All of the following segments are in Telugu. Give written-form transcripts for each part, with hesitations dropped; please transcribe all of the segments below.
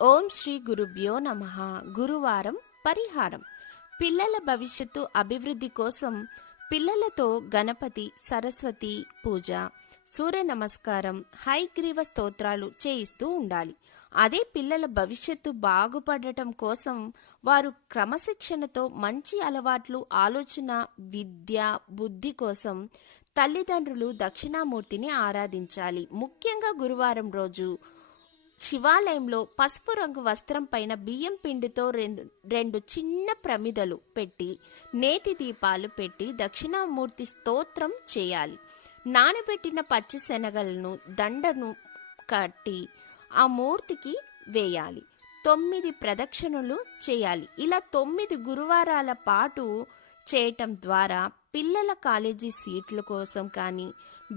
ఓం శ్రీ గురుభ్యో నమః. గురువారం పరిహారం. పిల్లల భవిష్యత్తు అభివృద్ధి కోసం పిల్లలతో గణపతి సరస్వతి పూజ, సూర్య నమస్కారం, హయగ్రీవ స్తోత్రాలు చేయిస్తూ ఉండాలి. అదే పిల్లల భవిష్యత్తు బాగుపడటం కోసం వారు క్రమశిక్షణతో మంచి అలవాట్లు, ఆలోచన, విద్య, బుద్ధి కోసం తల్లిదండ్రులు దక్షిణామూర్తిని ఆరాధించాలి. ముఖ్యంగా గురువారం రోజు శివాలయంలో పసుపు రంగు వస్త్రం పైన బియ్యం పిండితో రెండు చిన్న ప్రమిదలు పెట్టి నేతి దీపాలు పెట్టి దక్షిణామూర్తి స్తోత్రం చేయాలి. నానబెట్టిన పచ్చి శనగలను దండను కట్టి ఆ మూర్తికి వేయాలి. 9 ప్రదక్షిణలు చేయాలి. ఇలా 9 గురువారాల పాటు చేయటం ద్వారా పిల్లల కాలేజీ సీట్ల కోసం కానీ,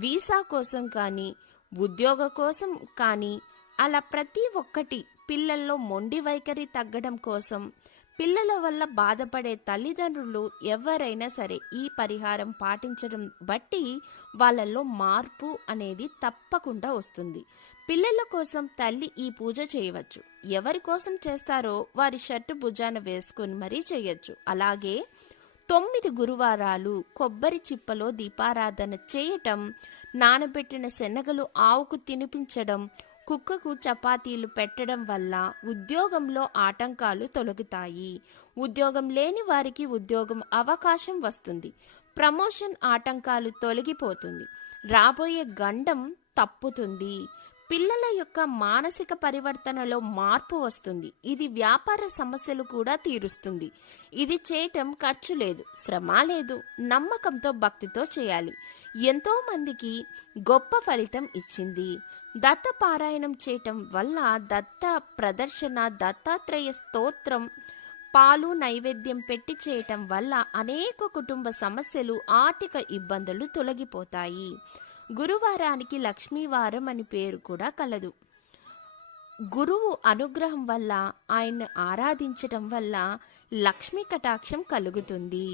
వీసా కోసం కానీ, ఉద్యోగ కోసం కానీ, అలా ప్రతి ఒక్కటి పిల్లల్లో మొండి వైఖరి తగ్గడం కోసం, పిల్లల వల్ల బాధపడే తల్లిదండ్రులు ఎవరైనా సరే ఈ పరిహారం పాటించడం బట్టి వాళ్ళల్లో మార్పు అనేది తప్పకుండా వస్తుంది. పిల్లల కోసం తల్లి ఈ పూజ చేయవచ్చు. ఎవరి కోసం చేస్తారో వారి షర్టు భుజాన వేసుకొని మరీ చేయొచ్చు. అలాగే 9 గురువారాలు కొబ్బరి చిప్పలో దీపారాధన చేయటం, నానబెట్టిన శనగలు ఆవుకు తినిపించడం, కుక్కకు చపాతీలు పెట్టడం వల్ల ఉద్యోగంలో ఆటంకాలు తొలగుతాయి. ఉద్యోగం లేని వారికి ఉద్యోగం అవకాశం వస్తుంది. ప్రమోషన్ ఆటంకాలు తొలగిపోతుంది. రాబోయే గండం తప్పుతుంది. పిల్లల యొక్క మానసిక పరివర్తనలో మార్పు వస్తుంది. ఇది వ్యాపార సమస్యలు కూడా తీరుస్తుంది. ఇది చేయటం ఖర్చు లేదు, శ్రమ లేదు, నమ్మకంతో భక్తితో చేయాలి. ఎంతో మందికి గొప్ప ఫలితం ఇచ్చింది. దత్త పారాయణం చేయటం వల్ల దత్త ప్రదర్శన, దత్తాత్రేయ స్తోత్రం, పాలు నైవేద్యం పెట్టి చేయటం వల్ల అనేక కుటుంబ సమస్యలు, ఆర్థిక ఇబ్బందులు తొలగిపోతాయి. గురువారానికి లక్ష్మీవారం అని పేరు కూడా కలదు. గురువు అనుగ్రహం వల్ల, ఆయన్ని ఆరాధించటం వల్ల లక్ష్మీ కటాక్షం కలుగుతుంది.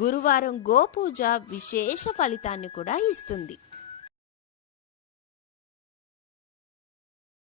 గురువారం గోపూజ విశేష ఫలితాన్ని కూడా ఇస్తుంది.